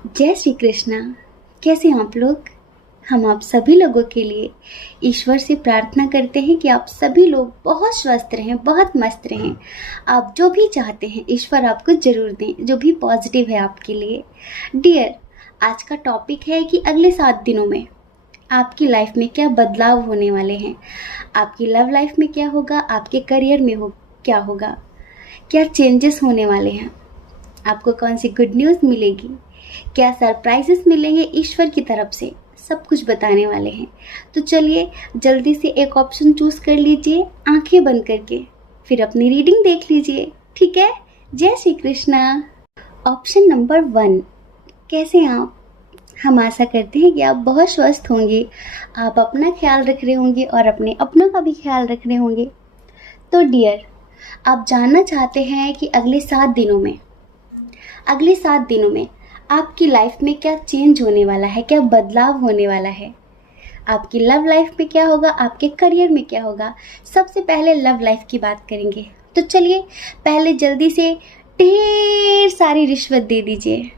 जय श्री कृष्णा। कैसे हैं आप लोग? हम आप सभी लोगों के लिए ईश्वर से प्रार्थना करते हैं कि आप सभी लोग बहुत स्वस्थ रहें, बहुत मस्त रहें। आप जो भी चाहते हैं ईश्वर आपको ज़रूर दें, जो भी पॉजिटिव है आपके लिए। डियर, आज का टॉपिक है कि अगले 7 दिनों में आपकी लाइफ में क्या बदलाव होने वाले हैं। आपकी लव लाइफ में क्या होगा, आपके करियर में क्या होगा, क्या चेंजेस होने वाले हैं, आपको कौन सी गुड न्यूज़ मिलेगी, क्या सरप्राइजेस मिलेंगे ईश्वर की तरफ से, सब कुछ बताने वाले हैं। तो चलिए जल्दी से एक ऑप्शन चूज़ कर लीजिए, आंखें बंद करके फिर अपनी रीडिंग देख लीजिए, ठीक है? जय श्री कृष्णा। ऑप्शन नंबर 1, कैसे हैं आप? हम आशा करते हैं कि आप बहुत स्वस्थ होंगे, आप अपना ख्याल रख रहे होंगे और अपने अपनों का भी ख्याल रख रहे होंगे। तो डियर, आप जानना चाहते हैं कि अगले 7 दिनों में आपकी लाइफ में क्या चेंज होने वाला है, क्या बदलाव होने वाला है, आपकी लव लाइफ में क्या होगा, आपके करियर में क्या होगा। सबसे पहले लव लाइफ की बात करेंगे। तो चलिए पहले जल्दी से ढेर सारी रिश्वत दे दीजिए।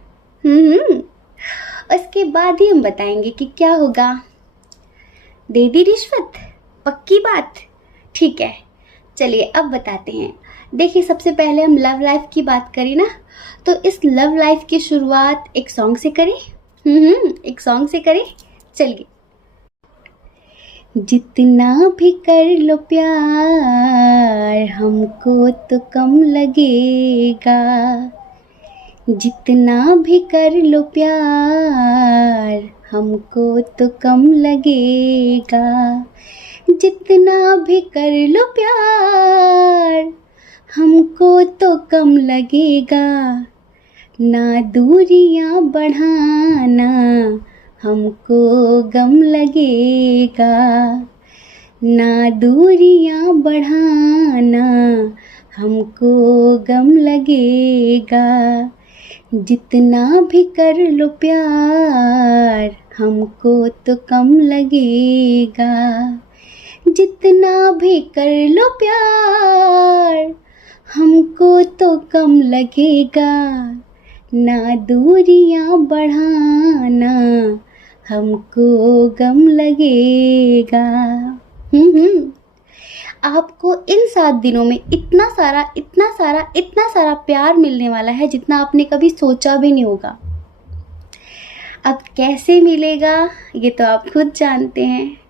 उसके बाद ही हम बताएंगे कि क्या होगा। दे दी रिश्वत? पक्की बात? ठीक है, चलिए अब बताते हैं। देखिए, सबसे पहले हम लव लाइफ की बात करें ना, तो इस लव लाइफ की शुरुआत एक सॉन्ग से करें। एक सॉन्ग से करें। चलिए। जितना भी कर लो प्यार हमको तो कम लगेगा, जितना भी कर लो प्यार हमको तो कम लगेगा, जितना भी कर लो प्यार हमको तो कम लगेगा, ना दूरियां बढ़ाना हमको गम लगेगा, ना दूरियां बढ़ाना हमको गम लगेगा, जितना भी कर लो प्यार हमको तो कम लगेगा, जितना भी कर लो प्यार हमको तो कम लगेगा, ना दूरियां बढ़ाना हमको गम लगेगा। आपको इन 7 दिनों में इतना सारा प्यार मिलने वाला है जितना आपने कभी सोचा भी नहीं होगा। अब कैसे मिलेगा ये तो आप खुद जानते हैं।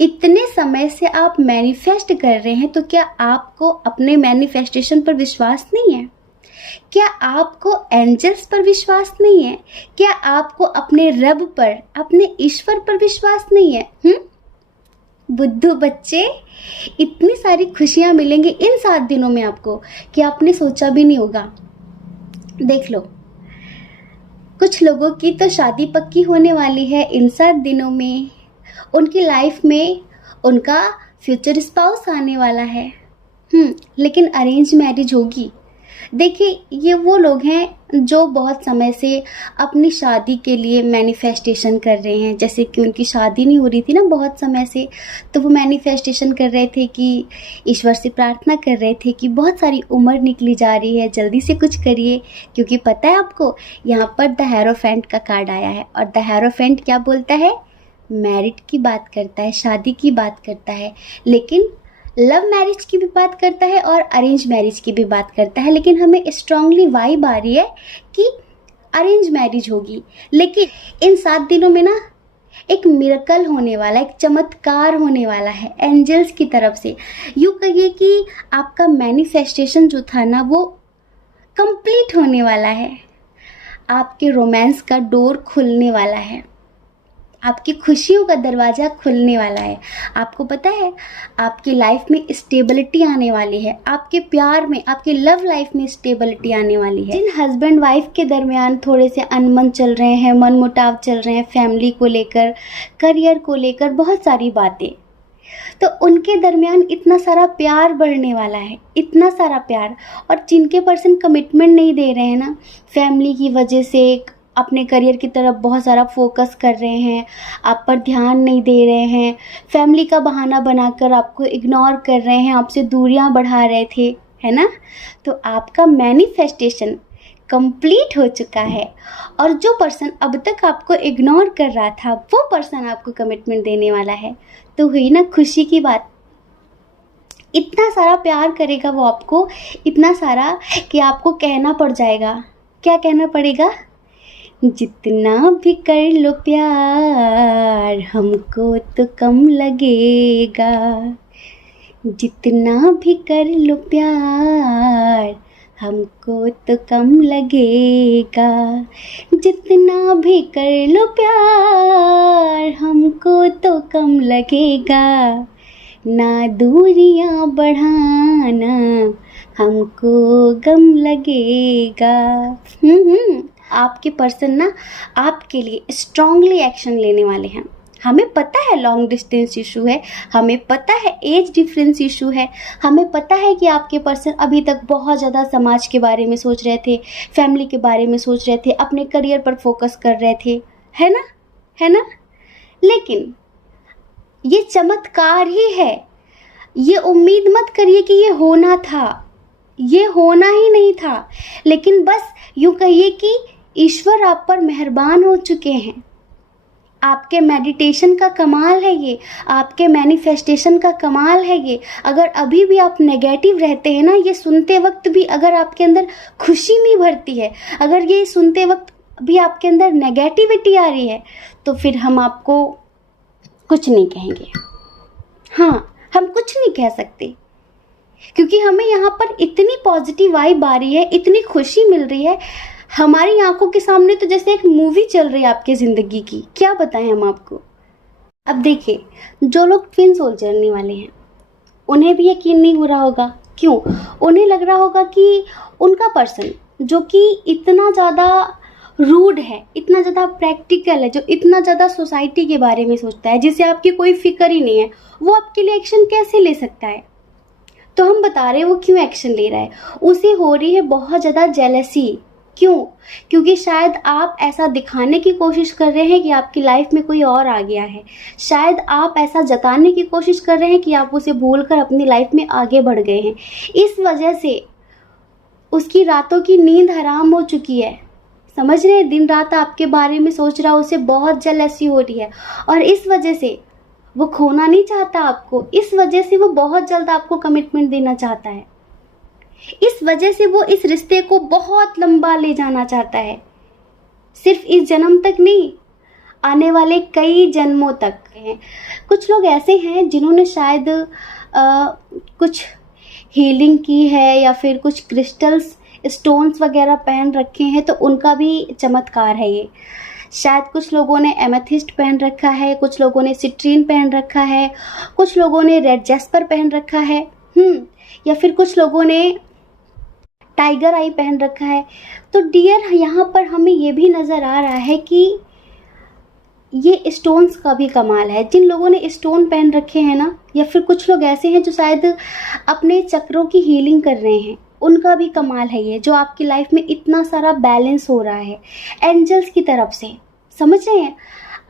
इतने समय से आप मैनिफेस्ट कर रहे हैं, तो क्या आपको अपने मैनिफेस्टेशन पर विश्वास नहीं है? क्या आपको एंजल्स पर विश्वास नहीं है? क्या आपको अपने रब पर, अपने ईश्वर पर विश्वास नहीं है? बुद्धू बच्चे, इतनी सारी खुशियां मिलेंगी इन 7 दिनों में आपको कि आपने सोचा भी नहीं होगा। देख लो, कुछ लोगों की तो शादी पक्की होने वाली है इन 7 दिनों में। उनकी लाइफ में उनका फ्यूचर स्पाउस आने वाला है। लेकिन अरेंज मैरिज होगी। देखिए, ये वो लोग हैं जो बहुत समय से अपनी शादी के लिए मैनिफेस्टेशन कर रहे हैं। जैसे कि उनकी शादी नहीं हो रही थी ना बहुत समय से, तो वो मैनिफेस्टेशन कर रहे थे कि ईश्वर से प्रार्थना कर रहे थे कि बहुत सारी उम्र निकली जा रही है, जल्दी से कुछ करिए। क्योंकि पता है आपको, यहाँ पर द हेरोफेंट का कार्ड आया है और द हेरोफेंट क्या बोलता है? मैरिड की बात करता है, शादी की बात करता है, लेकिन लव मैरिज की भी बात करता है और अरेंज मैरिज की भी बात करता है। लेकिन हमें स्ट्रांगली वाइब आ रही है कि अरेंज मैरिज होगी। लेकिन इन 7 दिनों में ना एक मिरेकल होने वाला, एक चमत्कार होने वाला है एंजल्स की तरफ से। यूँ कहिए कि आपका मैनिफेस्टेशन जो था ना, वो कंप्लीट होने वाला है। आपके रोमांस का डोर खुलने वाला है, आपकी खुशियों का दरवाज़ा खुलने वाला है। आपको पता है, आपकी लाइफ में स्टेबिलिटी आने वाली है, आपके प्यार में, आपकी लव लाइफ में स्टेबिलिटी आने वाली है। जिन हस्बैंड वाइफ के दरमियान थोड़े से अनमन चल रहे हैं, मन मुटाव चल रहे हैं, फैमिली को लेकर, करियर को लेकर, बहुत सारी बातें, तो उनके दरमियान इतना सारा प्यार बढ़ने वाला है, इतना सारा प्यार। और जिनके पर्सन कमिटमेंट नहीं दे रहे हैं ना, फैमिली की वजह से अपने करियर की तरफ बहुत सारा फोकस कर रहे हैं, आप पर ध्यान नहीं दे रहे हैं, फैमिली का बहाना बनाकर आपको इग्नोर कर रहे हैं, आपसे दूरियां बढ़ा रहे थे, है ना? तो आपका मैनिफेस्टेशन कंप्लीट हो चुका है और जो पर्सन अब तक आपको इग्नोर कर रहा था वो पर्सन आपको कमिटमेंट देने वाला है। तो हुई ना खुशी की बात। इतना सारा प्यार करेगा वो आपको, इतना सारा कि आपको कहना पड़ जाएगा। क्या कहना पड़ेगा? जितना भी कर लो प्यार हमको तो कम लगेगा, जितना भी कर लो प्यार हमको तो कम लगेगा, जितना भी कर लो प्यार हमको तो कम लगेगा, ना दूरियां बढ़ाना हमको गम लगेगा। आपके पर्सन ना आपके लिए स्ट्रांगली एक्शन लेने वाले हैं। हमें पता है लॉन्ग डिस्टेंस इशू है, हमें पता है एज डिफरेंस इशू है, हमें पता है कि आपके पर्सन अभी तक बहुत ज़्यादा समाज के बारे में सोच रहे थे, फैमिली के बारे में सोच रहे थे, अपने करियर पर फोकस कर रहे थे, है ना, है ना। लेकिन ये चमत्कार ही है। ये उम्मीद मत करिए कि ये होना था, ये होना ही नहीं था, लेकिन बस यूँ कहिए कि ईश्वर आप पर मेहरबान हो चुके हैं। आपके मेडिटेशन का कमाल है ये, आपके मैनिफेस्टेशन का कमाल है ये। अगर अभी भी आप नेगेटिव रहते हैं ना, ये सुनते वक्त भी अगर आपके अंदर खुशी नहीं भरती है, अगर ये सुनते वक्त भी आपके अंदर नेगेटिविटी आ रही है, तो फिर हम आपको कुछ नहीं कहेंगे। हाँ, हम कुछ नहीं कह सकते, क्योंकि हमें यहाँ पर इतनी पॉजिटिव वाइब आ रही है, इतनी खुशी मिल रही है। हमारी आंखों के सामने तो जैसे एक मूवी चल रही है आपकी ज़िंदगी की। क्या बताएं हम आपको। अब देखिए, जो लोग ट्विन सोल जर्नी वाले हैं उन्हें भी यकीन नहीं हो रहा होगा। क्यों? उन्हें लग रहा होगा कि उनका पर्सन जो कि इतना ज़्यादा रूड है, इतना ज़्यादा प्रैक्टिकल है, जो इतना ज़्यादा सोसाइटी के बारे में सोचता है, जिसे आपकी कोई फिक्र ही नहीं है, वो आपके लिए एक्शन कैसे ले सकता है। तो हम बता रहे हैं वो क्यों एक्शन ले रहा है। उसे हो रही है बहुत ज़्यादा जेलसी। क्यों? क्योंकि शायद आप ऐसा दिखाने की कोशिश कर रहे हैं कि आपकी लाइफ में कोई और आ गया है। शायद आप ऐसा जताने की कोशिश कर रहे हैं कि आप उसे भूलकर अपनी लाइफ में आगे बढ़ गए हैं। इस वजह से उसकी रातों की नींद हराम हो चुकी है। समझ रहे हैं? दिन रात आपके बारे में सोच रहा है, उसे बहुत जेलसी हो रही है और इस वजह से वो खोना नहीं चाहता आपको। इस वजह से वो बहुत जल्द आपको कमिटमेंट देना चाहता है। इस वजह से वो इस रिश्ते को बहुत लंबा ले जाना चाहता है। सिर्फ इस जन्म तक नहीं, आने वाले कई जन्मों तक हैं। कुछ लोग ऐसे हैं जिन्होंने शायद कुछ हीलिंग की है या फिर कुछ क्रिस्टल्स, स्टोन्स वगैरह पहन रखे हैं, तो उनका भी चमत्कार है ये। शायद कुछ लोगों ने एमेथिस्ट पहन रखा है, कुछ लोगों ने सिट्रीन पहन रखा है, कुछ लोगों ने रेड जैस्पर पहन रखा है, या फिर कुछ लोगों ने टाइगर आई पहन रखा है। तो डियर, यहाँ पर हमें ये भी नज़र आ रहा है कि ये स्टोन्स का भी कमाल है। जिन लोगों ने स्टोन पहन रखे हैं ना, या फिर कुछ लोग ऐसे हैं जो शायद अपने चक्रों की हीलिंग कर रहे हैं, उनका भी कमाल है ये, जो आपकी लाइफ में इतना सारा बैलेंस हो रहा है एंजल्स की तरफ से। समझ रहे हैं?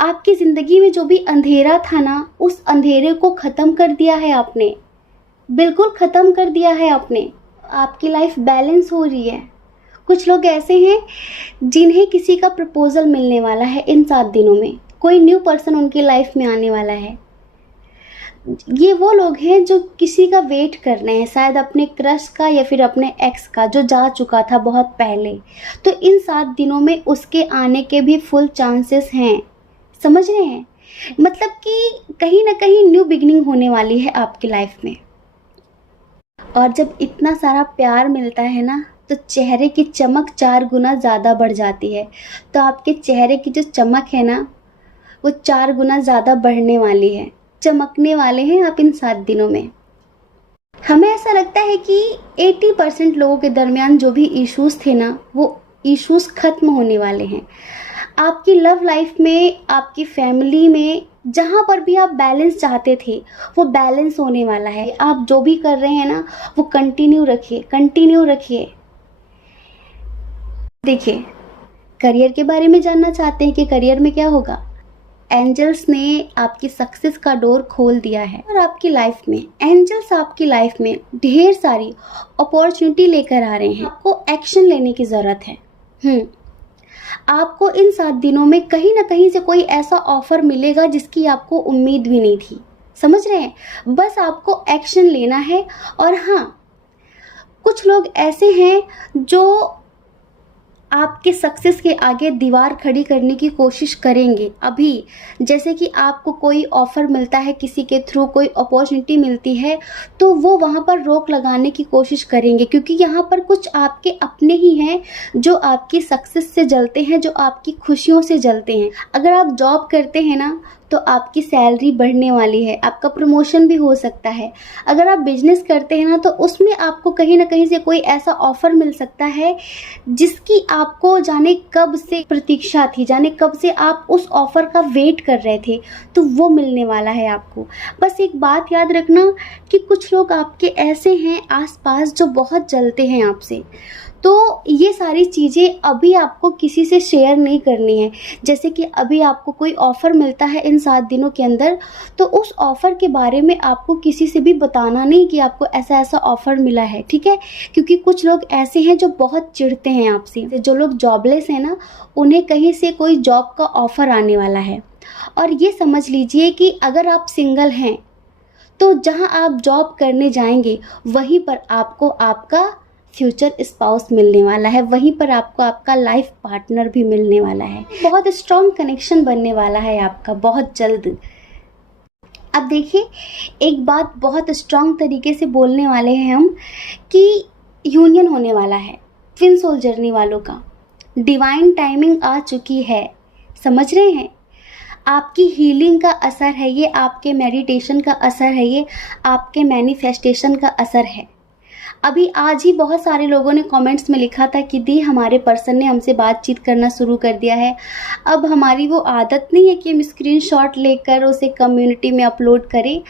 आपकी ज़िंदगी में जो भी अंधेरा था ना, उस अंधेरे को ख़त्म कर दिया है आपने, बिल्कुल ख़त्म कर दिया है आपने। आपकी लाइफ बैलेंस हो रही है। कुछ लोग ऐसे हैं जिन्हें किसी का प्रपोजल मिलने वाला है इन 7 दिनों में। कोई न्यू पर्सन उनकी लाइफ में आने वाला है। ये वो लोग हैं जो किसी का वेट कर रहे हैं, शायद अपने क्रश का या फिर अपने एक्स का, जो जा चुका था बहुत पहले। तो इन 7 दिनों में उसके आने के भी फुल चांसेस हैं। समझ रहे हैं? मतलब कि कहीं ना कहीं न्यू बिगिनिंग होने वाली है आपकी लाइफ में। और जब इतना सारा प्यार मिलता है ना, तो चेहरे की चमक 4 गुना ज़्यादा बढ़ जाती है। तो आपके चेहरे की जो चमक है ना, वो 4 गुना ज़्यादा बढ़ने वाली है। चमकने वाले हैं आप इन 7 दिनों में। हमें ऐसा लगता है कि 80% लोगों के दरमियान जो भी इश्यूज़ थे ना, वो इश्यूज़ ख़त्म होने वाले हैं। आपकी लव लाइफ में, आपकी फैमिली में, जहाँ पर भी आप बैलेंस चाहते थे, वो बैलेंस होने वाला है। आप जो भी कर रहे हैं ना, वो कंटिन्यू रखिए, कंटिन्यू रखिए। देखिए, करियर के बारे में जानना चाहते हैं कि करियर में क्या होगा। एंजल्स ने आपकी सक्सेस का डोर खोल दिया है और आपकी लाइफ में एंजल्स आपकी लाइफ में ढेर सारी अपॉर्चुनिटी लेकर आ रहे हैं। आपको एक्शन लेने की ज़रूरत है। आपको इन 7 दिनों में कहीं ना कहीं से कोई ऐसा ऑफर मिलेगा जिसकी आपको उम्मीद भी नहीं थी। समझ रहे हैं? बस आपको एक्शन लेना है। और हाँ, कुछ लोग ऐसे हैं जो आपके सक्सेस के आगे दीवार खड़ी करने की कोशिश करेंगे। अभी जैसे कि आपको कोई ऑफ़र मिलता है, किसी के थ्रू कोई अपॉर्चुनिटी मिलती है, तो वो वहाँ पर रोक लगाने की कोशिश करेंगे, क्योंकि यहाँ पर कुछ आपके अपने ही हैं जो आपकी सक्सेस से जलते हैं, जो आपकी खुशियों से जलते हैं। अगर आप जॉब करते हैं ना, तो आपकी सैलरी बढ़ने वाली है, आपका प्रमोशन भी हो सकता है। अगर आप बिजनेस करते हैं ना, तो उसमें आपको कहीं ना कहीं से कोई ऐसा ऑफ़र मिल सकता है जिसकी आपको जाने कब से प्रतीक्षा थी, जाने कब से आप उस ऑफ़र का वेट कर रहे थे, तो वो मिलने वाला है आपको। बस एक बात याद रखना कि कुछ लोग आपके ऐसे हैं आसपास जो बहुत जलते हैं आपसे, तो ये सारी चीज़ें अभी आपको किसी से शेयर नहीं करनी है। जैसे कि अभी आपको कोई ऑफ़र मिलता है इन 7 दिनों के अंदर, तो उस ऑफ़र के बारे में आपको किसी से भी बताना नहीं कि आपको ऐसा ऐसा ऑफ़र मिला है, ठीक है? क्योंकि कुछ लोग ऐसे हैं जो बहुत चिढ़ते हैं आपसे। जो लोग जॉबलेस हैं ना, उन्हें कहीं से कोई जॉब का ऑफ़र आने वाला है। और ये समझ लीजिए कि अगर आप सिंगल हैं, तो जहाँ आप जॉब करने जाएंगे वहीं पर आपको आपका फ्यूचर स्पाउस मिलने वाला है, वहीं पर आपको आपका लाइफ पार्टनर भी मिलने वाला है। बहुत स्ट्रॉन्ग कनेक्शन बनने वाला है आपका बहुत जल्द। अब देखिए, एक बात बहुत स्ट्रॉन्ग तरीके से बोलने वाले हैं हम कि यूनियन होने वाला है ट्विन सोल जर्नी वालों का। डिवाइन टाइमिंग आ चुकी है, समझ रहे हैं? आपकी हीलिंग का असर है ये, आपके मेडिटेशन का असर है ये, आपके मैनिफेस्टेशन का असर है। अभी आज ही बहुत सारे लोगों ने कमेंट्स में लिखा था कि दी, हमारे पर्सन ने हमसे बातचीत करना शुरू कर दिया है। अब हमारी वो आदत नहीं है कि हम स्क्रीनशॉट लेकर उसे कम्युनिटी में अपलोड करें,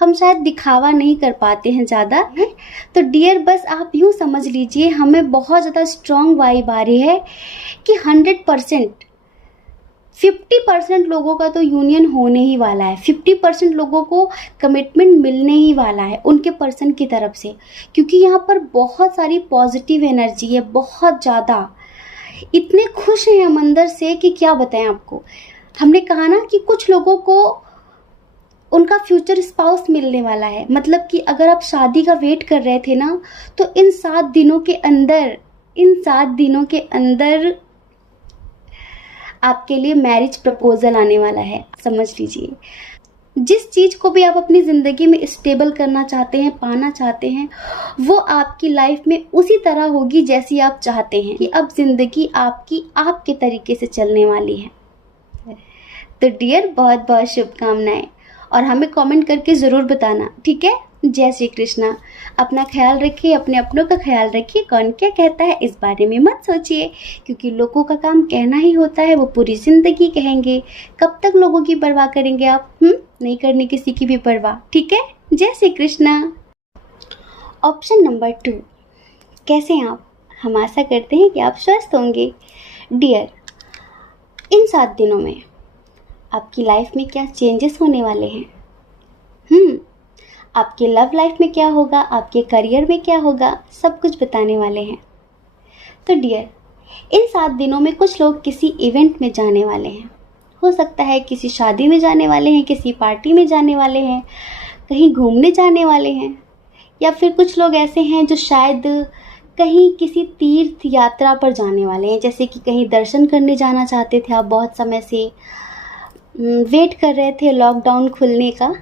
हम शायद दिखावा नहीं कर पाते हैं ज़्यादा। तो डियर, बस आप यूँ समझ लीजिए, हमें बहुत ज़्यादा स्ट्रॉन्ग वाइब आ रही है कि 100% 50% लोगों का तो यूनियन होने ही वाला है, 50% लोगों को कमिटमेंट मिलने ही वाला है उनके पर्सन की तरफ से, क्योंकि यहाँ पर बहुत सारी पॉजिटिव एनर्जी है, बहुत ज़्यादा। इतने खुश हैं हम अंदर से कि क्या बताएं आपको। हमने कहा ना कि कुछ लोगों को उनका फ्यूचर स्पाउस मिलने वाला है। मतलब कि अगर आप शादी का वेट कर रहे थे ना, तो इन 7 दिनों के अंदर आपके लिए मैरिज प्रपोजल आने वाला है, समझ लीजिए। जिस चीज़ को भी आप अपनी ज़िंदगी में स्टेबल करना चाहते हैं, पाना चाहते हैं, वो आपकी लाइफ में उसी तरह होगी जैसी आप चाहते हैं, कि अब ज़िंदगी आपकी आपके तरीके से चलने वाली है। तो डियर, बहुत बहुत शुभकामनाएं, और हमें कमेंट करके ज़रूर बताना, ठीक है? जय श्री कृष्णा। अपना ख्याल रखिए, अपने अपनों का ख्याल रखिए। कौन क्या कहता है इस बारे में मत सोचिए, क्योंकि लोगों का काम कहना ही होता है, वो पूरी ज़िंदगी कहेंगे। कब तक लोगों की परवाह करेंगे आप? नहीं करनी किसी की भी परवाह, ठीक है? जय श्री कृष्णा। ऑप्शन नंबर 2, कैसे हैं आप? हम आशा करते हैं कि आप स्वस्थ होंगे। डियर, इन 7 दिनों में आपकी लाइफ में क्या चेंजेस होने वाले हैं? आपके लव लाइफ में क्या होगा, आपके करियर में क्या होगा, सब कुछ बताने वाले हैं। तो डियर, इन 7 दिनों में कुछ लोग किसी इवेंट में जाने वाले हैं। हो सकता है किसी शादी में जाने वाले हैं, किसी पार्टी में जाने वाले हैं, कहीं घूमने जाने वाले हैं, या फिर कुछ लोग ऐसे हैं जो शायद कहीं किसी तीर्थ यात्रा पर जाने वाले हैं। जैसे कि कहीं दर्शन करने जाना चाहते थे आप, बहुत समय से वेट कर रहे थे लॉकडाउन खुलने का।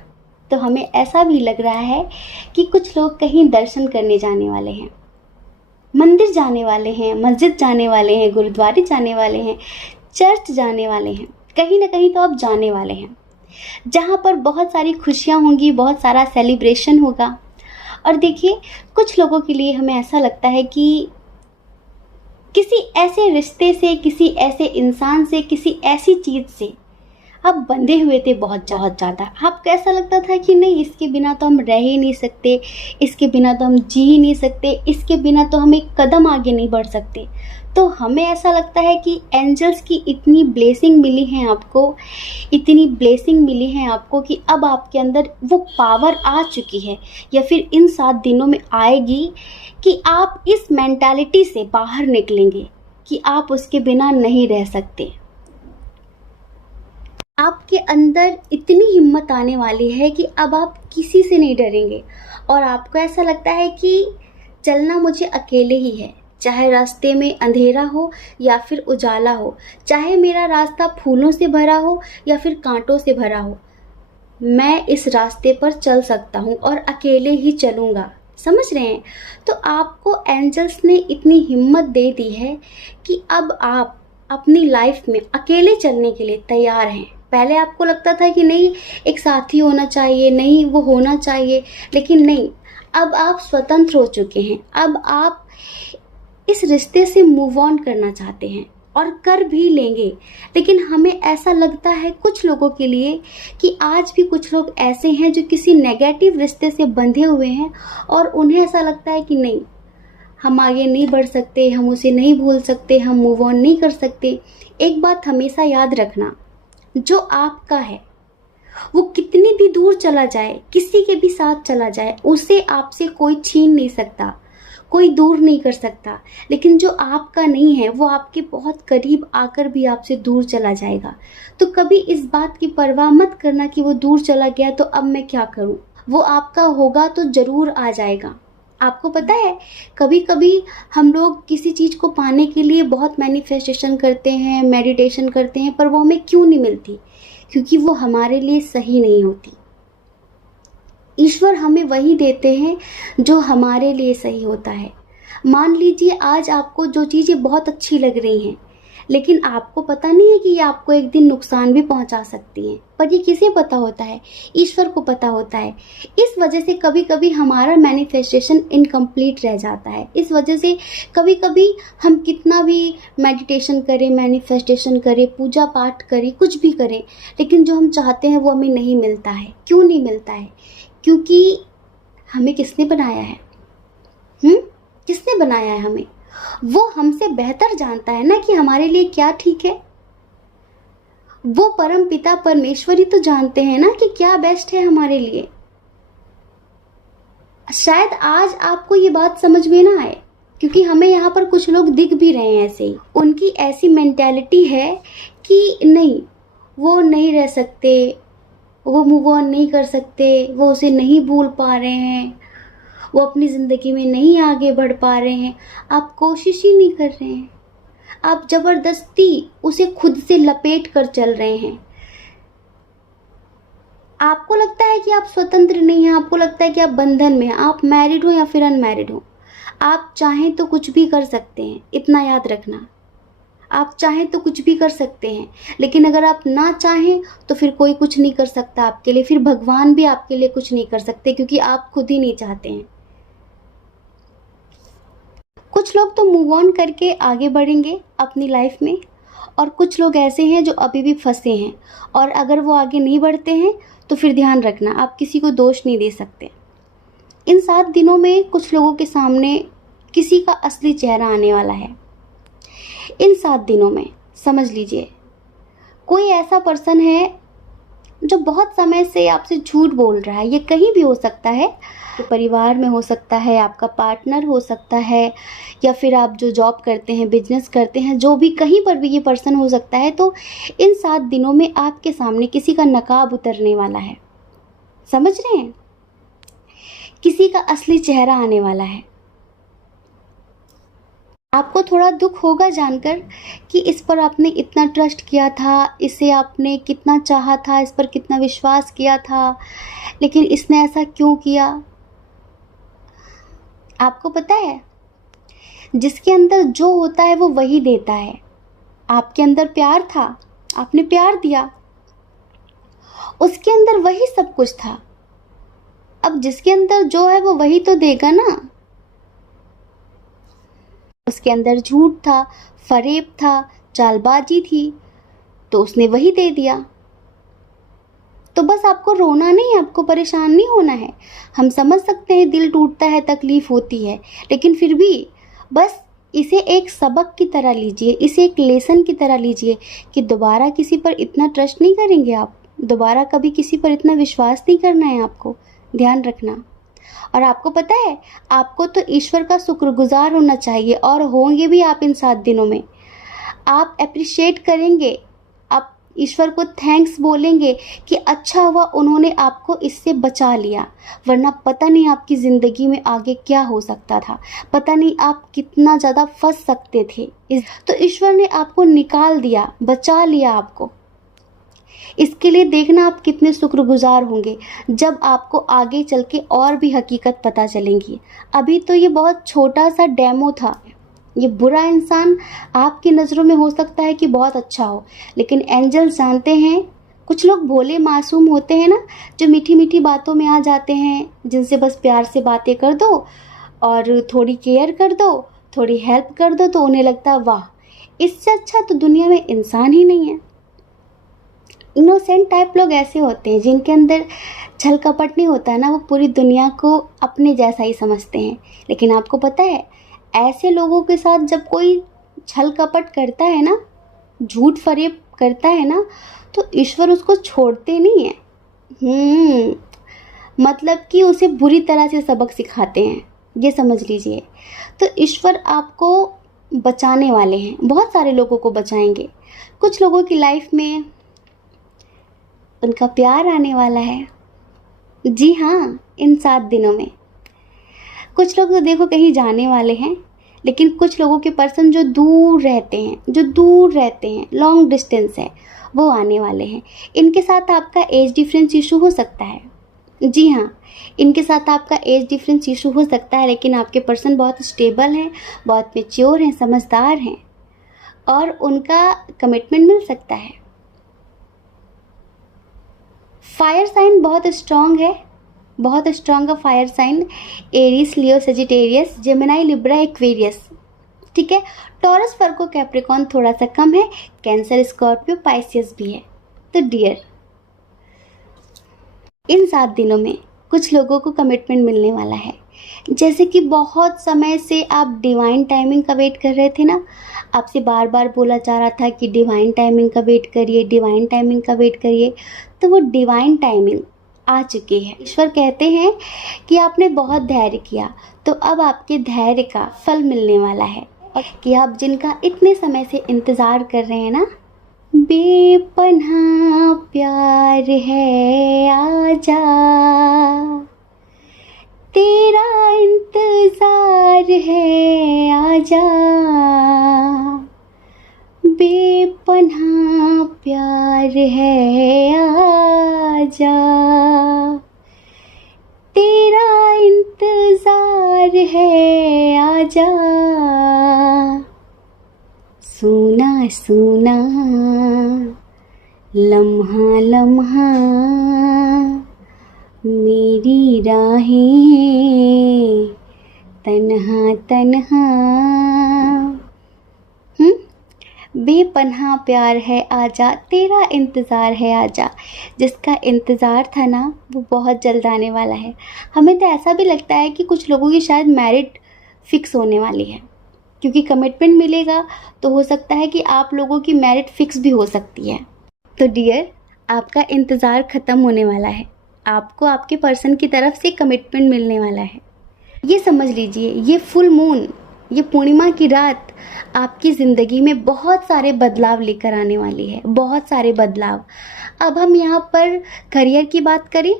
तो हमें ऐसा भी लग रहा है कि कुछ लोग कहीं दर्शन करने जाने वाले हैं, मंदिर जाने वाले हैं, मस्जिद जाने वाले हैं, गुरुद्वारे जाने वाले हैं, चर्च जाने वाले हैं। कहीं ना कहीं तो आप जाने वाले हैं जहाँ पर बहुत सारी खुशियाँ होंगी, बहुत सारा सेलिब्रेशन होगा। और देखिए, कुछ लोगों के लिए हमें ऐसा लगता है कि किसी ऐसे रिश्ते से, किसी ऐसे इंसान से, किसी ऐसी चीज़ से आप बंधे हुए थे बहुत ज़्यादा। आपको ऐसा लगता था कि नहीं, इसके बिना तो हम रह ही नहीं सकते, इसके बिना तो हम जी ही नहीं सकते, इसके बिना तो हम एक कदम आगे नहीं बढ़ सकते। तो हमें ऐसा लगता है कि एंजल्स की इतनी ब्लेसिंग मिली है आपको, इतनी ब्लेसिंग मिली है आपको कि अब आपके अंदर वो पावर आ चुकी है, या फिर इन 7 दिनों में आएगी कि आप इस मेंटालिटी से बाहर निकलेंगे कि आप उसके बिना नहीं रह सकते। आपके अंदर इतनी हिम्मत आने वाली है कि अब आप किसी से नहीं डरेंगे और आपको ऐसा लगता है कि चलना मुझे अकेले ही है, चाहे रास्ते में अंधेरा हो या फिर उजाला हो, चाहे मेरा रास्ता फूलों से भरा हो या फिर कांटों से भरा हो, मैं इस रास्ते पर चल सकता हूँ और अकेले ही चलूँगा। समझ रहे हैं? तो आपको एंजल्स ने इतनी हिम्मत दे दी है कि अब आप अपनी लाइफ में अकेले चलने के लिए तैयार हैं। पहले आपको लगता था कि नहीं, एक साथी होना चाहिए, नहीं वो होना चाहिए, लेकिन नहीं, अब आप स्वतंत्र हो चुके हैं। अब आप इस रिश्ते से मूव ऑन करना चाहते हैं और कर भी लेंगे। लेकिन हमें ऐसा लगता है कुछ लोगों के लिए कि आज भी कुछ लोग ऐसे हैं जो किसी नेगेटिव रिश्ते से बंधे हुए हैं और उन्हें ऐसा लगता है कि नहीं, हम आगे नहीं बढ़ सकते, हम उसे नहीं भूल सकते, हम मूव ऑन नहीं कर सकते। एक बात हमेशा याद रखना, जो आपका है वो कितनी भी दूर चला जाए, किसी के भी साथ चला जाए, उसे आपसे कोई छीन नहीं सकता, कोई दूर नहीं कर सकता। लेकिन जो आपका नहीं है वो आपके बहुत करीब आकर भी आपसे दूर चला जाएगा। तो कभी इस बात की परवाह मत करना कि वो दूर चला गया तो अब मैं क्या करूं, वो आपका होगा तो ज़रूर आ जाएगा। आपको पता है, कभी कभी हम लोग किसी चीज़ को पाने के लिए बहुत मैनिफेस्टेशन करते हैं, मेडिटेशन करते हैं, पर वो हमें क्यों नहीं मिलती? क्योंकि वो हमारे लिए सही नहीं होती। ईश्वर हमें वही देते हैं जो हमारे लिए सही होता है। मान लीजिए आज आपको जो चीज़ें बहुत अच्छी लग रही हैं, लेकिन आपको पता नहीं है कि ये आपको एक दिन नुकसान भी पहुंचा सकती हैं, पर ये किसे पता होता है? ईश्वर को पता होता है। इस वजह से कभी कभी हमारा मैनिफेस्टेशन इनकम्प्लीट रह जाता है। इस वजह से कभी कभी हम कितना भी मेडिटेशन करें, मैनिफेस्टेशन करें, पूजा पाठ करें, कुछ भी करें, लेकिन जो हम चाहते हैं वो हमें नहीं मिलता है। क्यों नहीं मिलता है? क्योंकि हमें किसने बनाया है? किसने बनाया है हमें? वो हमसे बेहतर जानता है ना कि हमारे लिए क्या ठीक है। वो परम पिता परमेश्वर ही तो जानते हैं ना कि क्या बेस्ट है हमारे लिए। शायद आज आपको ये बात समझ में ना आए, क्योंकि हमें यहाँ पर कुछ लोग दिख भी रहे हैं ऐसे ही। उनकी ऐसी मेंटालिटी है कि नहीं, वो नहीं रह सकते, वो मूव ऑन नहीं कर सकते, वो उसे नहीं भूल पा रहे हैं, वो अपनी ज़िंदगी में नहीं आगे बढ़ पा रहे हैं। आप कोशिश ही नहीं कर रहे हैं, आप ज़बरदस्ती उसे खुद से लपेट कर चल रहे हैं। आपको लगता है कि आप स्वतंत्र नहीं हैं, आपको लगता है कि आप बंधन में हैं। आप मैरिड हो या फिर अनमैरिड हो, आप चाहें तो कुछ भी कर सकते हैं, इतना याद रखना। आप चाहें तो कुछ भी कर सकते हैं, लेकिन अगर आप ना चाहें तो फिर कोई कुछ नहीं कर सकता आपके लिए, फिर भगवान भी आपके लिए कुछ नहीं कर सकते, क्योंकि आप खुद ही नहीं चाहते हैं। कुछ लोग तो मूव ऑन करके आगे बढ़ेंगे अपनी लाइफ में, और कुछ लोग ऐसे हैं जो अभी भी फंसे हैं, और अगर वो आगे नहीं बढ़ते हैं तो फिर ध्यान रखना, आप किसी को दोष नहीं दे सकते। इन 7 दिनों में कुछ लोगों के सामने किसी का असली चेहरा आने वाला है। इन 7 दिनों में समझ लीजिए, कोई ऐसा पर्सन है जो बहुत समय से आपसे झूठ बोल रहा है। ये कहीं भी हो सकता है, तो परिवार में हो सकता है, आपका पार्टनर हो सकता है, या फिर आप जो जॉब करते हैं, बिजनेस करते हैं, जो भी, कहीं पर भी ये पर्सन हो सकता है। तो इन 7 दिनों में आपके सामने किसी का नकाब उतरने वाला है। समझ रहे हैं? किसी का असली चेहरा आने वाला है। आपको थोड़ा दुख होगा जानकर कि इस पर आपने इतना ट्रस्ट किया था, इसे आपने कितना चाहा था, इस पर कितना विश्वास किया था, लेकिन इसने ऐसा क्यों किया। आपको पता है, जिसके अंदर जो होता है वो वही देता है। आपके अंदर प्यार था, आपने प्यार दिया, उसके अंदर वही सब कुछ था। अब जिसके अंदर जो है वो वही तो देगा ना। उसके अंदर झूठ था, फरेब था, चालबाजी थी, तो उसने वही दे दिया। तो बस आपको रोना नहीं, आपको परेशान नहीं होना है। हम समझ सकते हैं, दिल टूटता है, तकलीफ होती है, लेकिन फिर भी बस इसे एक सबक की तरह लीजिए, इसे एक लेसन की तरह लीजिए कि दोबारा किसी पर इतना ट्रस्ट नहीं करेंगे आप, दोबारा कभी किसी पर इतना विश्वास नहीं करना है आपको। ध्यान रखना। और आपको पता है, आपको तो ईश्वर का शुक्रगुजार होना चाहिए, और होंगे भी आप इन 7 दिनों में। आप अप्रिशिएट करेंगे, आप ईश्वर को थैंक्स बोलेंगे कि अच्छा हुआ उन्होंने आपको इससे बचा लिया, वरना पता नहीं आपकी ज़िंदगी में आगे क्या हो सकता था, पता नहीं आप कितना ज़्यादा फंस सकते थे। तो ईश्वर ने आपको निकाल दिया, बचा लिया आपको। इसके लिए देखना आप कितने शुक्रगुजार होंगे जब आपको आगे चल के और भी हकीकत पता चलेंगी। अभी तो ये बहुत छोटा सा डेमो था। ये बुरा इंसान आपकी नज़रों में हो सकता है कि बहुत अच्छा हो, लेकिन एंजल्स जानते हैं, कुछ लोग भोले मासूम होते हैं ना, जो मीठी मीठी बातों में आ जाते हैं, जिनसे बस प्यार से बातें कर दो और थोड़ी केयर कर दो, थोड़ी हेल्प कर दो, तो उन्हें लगता है वाह, इससे अच्छा तो दुनिया में इंसान ही नहीं है। इनोसेंट टाइप लोग ऐसे होते हैं जिनके अंदर छल कपट नहीं होता है ना, वो पूरी दुनिया को अपने जैसा ही समझते हैं। लेकिन आपको पता है, ऐसे लोगों के साथ जब कोई छल कपट करता है ना, झूठ फरेब करता है ना, तो ईश्वर उसको छोड़ते नहीं है। मतलब कि उसे बुरी तरह से सबक सिखाते हैं, ये समझ लीजिए। तो ईश्वर आपको बचाने वाले हैं, बहुत सारे लोगों को बचाएंगे। कुछ लोगों की लाइफ में उनका प्यार आने वाला है। जी हाँ, इन 7 दिनों में। कुछ लोग तो देखो कहीं जाने वाले हैं, लेकिन कुछ लोगों के पर्सन जो दूर रहते हैं, लॉन्ग डिस्टेंस है, वो आने वाले हैं। इनके साथ आपका एज डिफरेंस इशू हो सकता है। जी हाँ, इनके साथ आपका एज डिफरेंस इशू हो सकता है, लेकिन आपके पर्सन बहुत स्टेबल हैं, बहुत मैच्योर हैं, समझदार हैं और उनका कमिटमेंट मिल सकता है। फायर साइन बहुत स्ट्रॉन्ग है, बहुत स्ट्रॉन्ग है फायर साइन। एरीज, लियो, सजिटेरियस, जेमिनाई, लिब्रा, एक्वेरियस। ठीक है। टॉरस, वर्गो, कैप्रिकॉर्न थोड़ा सा कम है। कैंसर, स्कॉर्पियो, पाइसियस भी है। तो डियर, इन 7 दिनों में कुछ लोगों को कमिटमेंट मिलने वाला है। जैसे कि बहुत समय से आप डिवाइन टाइमिंग का वेट कर रहे थे ना, आपसे बार बार बोला जा रहा था कि डिवाइन टाइमिंग का वेट करिए, डिवाइन टाइमिंग का वेट करिए, तो वो डिवाइन टाइमिंग आ चुकी है। ईश्वर कहते हैं कि आपने बहुत धैर्य किया, तो अब आपके धैर्य का फल मिलने वाला है। और कि आप जिनका इतने समय से इंतज़ार कर रहे हैं ना, बेपनाह प्यार है आजा, तेरा इंतजार है आजा, बेपनाह प्यार है आजा, तेरा इंतजार है आजा। सुना सुना लम्हा लम्हा मेरी राहें तन्हा तन्हा। बेपनाह प्यार है आजा, तेरा इंतज़ार है आजा। जिसका इंतज़ार था ना, वो बहुत जल्द आने वाला है। हमें तो ऐसा भी लगता है कि कुछ लोगों की शायद मैरिड फिक्स होने वाली है, क्योंकि कमिटमेंट मिलेगा तो हो सकता है कि आप लोगों की मैरिड फिक्स भी हो सकती है। तो डियर, आपका इंतज़ार ख़त्म होने वाला है। आपको आपके पर्सन की तरफ से कमिटमेंट मिलने वाला है। ये समझ लीजिए, ये फुल मून, ये पूर्णिमा की रात आपकी ज़िंदगी में बहुत सारे बदलाव लेकर आने वाली है, बहुत सारे बदलाव। अब हम यहाँ पर करियर की बात करें।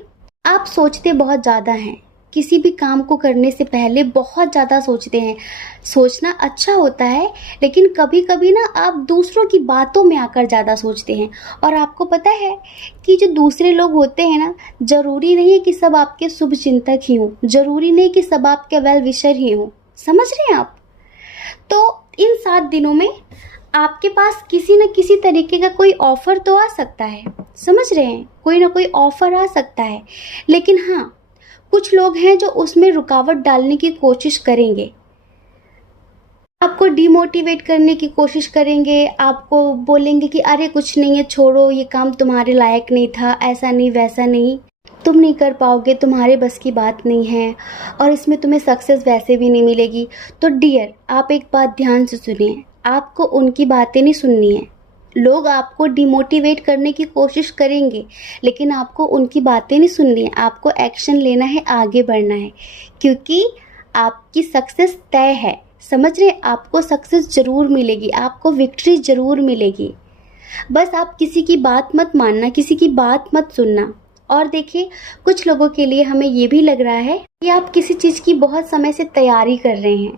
आप सोचते बहुत ज़्यादा हैं, किसी भी काम को करने से पहले बहुत ज़्यादा सोचते हैं। सोचना अच्छा होता है, लेकिन कभी कभी ना आप दूसरों की बातों में आकर ज़्यादा सोचते हैं। और आपको पता है कि जो दूसरे लोग होते हैं ना, ज़रूरी नहीं है कि सब आपके शुभ चिंतक ही हों, ज़रूरी नहीं कि सब आपके वेल विशर ही हों। समझ रहे हैं आप? तो इन 7 दिनों में आपके पास किसी न किसी तरीके का कोई ऑफ़र तो आ सकता है। समझ रहे हैं? कोई ना कोई ऑफ़र आ सकता है, लेकिन हाँ, कुछ लोग हैं जो उसमें रुकावट डालने की कोशिश करेंगे, आपको डिमोटिवेट करने की कोशिश करेंगे, आपको बोलेंगे कि अरे कुछ नहीं है, छोड़ो, ये काम तुम्हारे लायक नहीं था, ऐसा नहीं वैसा नहीं, तुम नहीं कर पाओगे, तुम्हारे बस की बात नहीं है और इसमें तुम्हें सक्सेस वैसे भी नहीं मिलेगी। तो डियर, आप एक बात ध्यान से सुनिए, आपको उनकी बातें नहीं सुननी है। लोग आपको डिमोटिवेट करने की कोशिश करेंगे, लेकिन आपको उनकी बातें नहीं सुननी है। आपको एक्शन लेना है, आगे बढ़ना है, क्योंकि आपकी सक्सेस तय है। समझ रहे हैं? आपको सक्सेस ज़रूर मिलेगी, आपको विक्ट्री ज़रूर मिलेगी। बस आप किसी की बात मत मानना, किसी की बात मत सुनना। और देखिए, कुछ लोगों के लिए हमें ये भी लग रहा है कि आप किसी चीज़ की बहुत समय से तैयारी कर रहे हैं,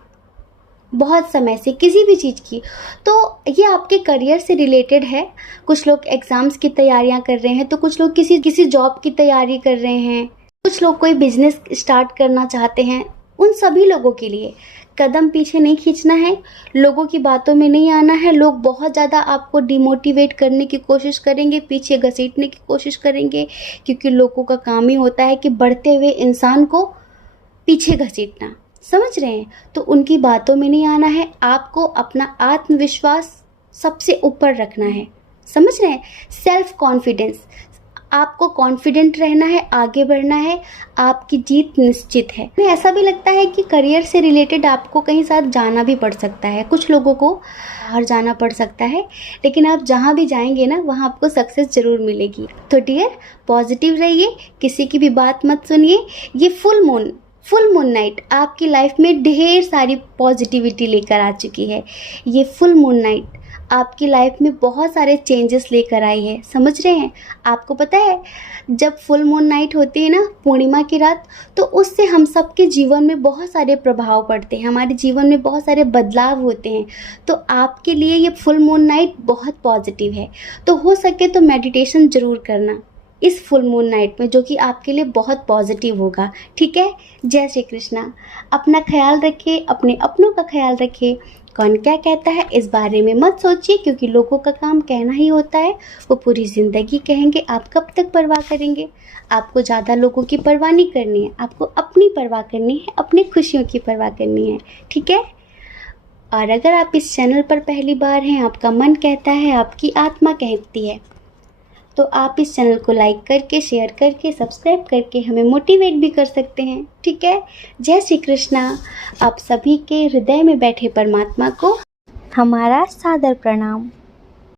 बहुत समय से किसी भी चीज़ की, तो ये आपके करियर से रिलेटेड है। कुछ लोग एग्ज़ाम्स की तैयारियां कर रहे हैं, तो कुछ लोग किसी जॉब की तैयारी कर रहे हैं, कुछ लोग कोई बिजनेस स्टार्ट करना चाहते हैं। उन सभी लोगों के लिए कदम पीछे नहीं खींचना है, लोगों की बातों में नहीं आना है। लोग बहुत ज़्यादा आपको डिमोटिवेट करने की कोशिश करेंगे, पीछे घसीटने की कोशिश करेंगे, क्योंकि लोगों का काम ही होता है कि बढ़ते हुए इंसान को पीछे घसीटना। समझ रहे हैं? तो उनकी बातों में नहीं आना है, आपको अपना आत्मविश्वास सबसे ऊपर रखना है। समझ रहे हैं? सेल्फ कॉन्फिडेंस, आपको कॉन्फिडेंट रहना है, आगे बढ़ना है, आपकी जीत निश्चित है। ऐसा भी लगता है कि करियर से रिलेटेड आपको कहीं साथ जाना भी पड़ सकता है, कुछ लोगों को बाहर जाना पड़ सकता है, लेकिन आप जहाँ भी जाएंगे ना, वहाँ आपको सक्सेस ज़रूर मिलेगी। तो डियर, पॉजिटिव रहिए, किसी की भी बात मत सुनिए। ये फुल मून नाइट आपकी लाइफ में ढेर सारी पॉजिटिविटी लेकर आ चुकी है। ये फुल मून नाइट आपकी लाइफ में बहुत सारे चेंजेस लेकर आई है। समझ रहे हैं? आपको पता है, जब फुल मून नाइट होती है ना, पूर्णिमा की रात, तो उससे हम सबके जीवन में बहुत सारे प्रभाव पड़ते हैं, हमारे जीवन में बहुत सारे बदलाव होते हैं। तो आपके लिए ये फुल मून नाइट बहुत पॉजिटिव है। तो हो सके तो मेडिटेशन ज़रूर करना इस फुल मून नाइट में, जो कि आपके लिए बहुत पॉजिटिव होगा। ठीक है? जय श्री कृष्णा। अपना ख्याल रखिए, अपने अपनों का ख्याल रखिए। कौन क्या कहता है इस बारे में मत सोचिए, क्योंकि लोगों का काम कहना ही होता है, वो पूरी ज़िंदगी कहेंगे, आप कब तक परवाह करेंगे? आपको ज़्यादा लोगों की परवाह नहीं करनी है, आपको अपनी परवाह करनी है, अपनी खुशियों की परवाह करनी है। ठीक है? और अगर आप इस चैनल पर पहली बार हैं, आपका मन कहता है, आपकी आत्मा कहती है, तो आप इस चैनल को लाइक करके, शेयर करके, सब्सक्राइब करके हमें मोटिवेट भी कर सकते हैं। ठीक है? जय श्री कृष्णा। आप सभी के हृदय में बैठे परमात्मा को हमारा सादर प्रणाम।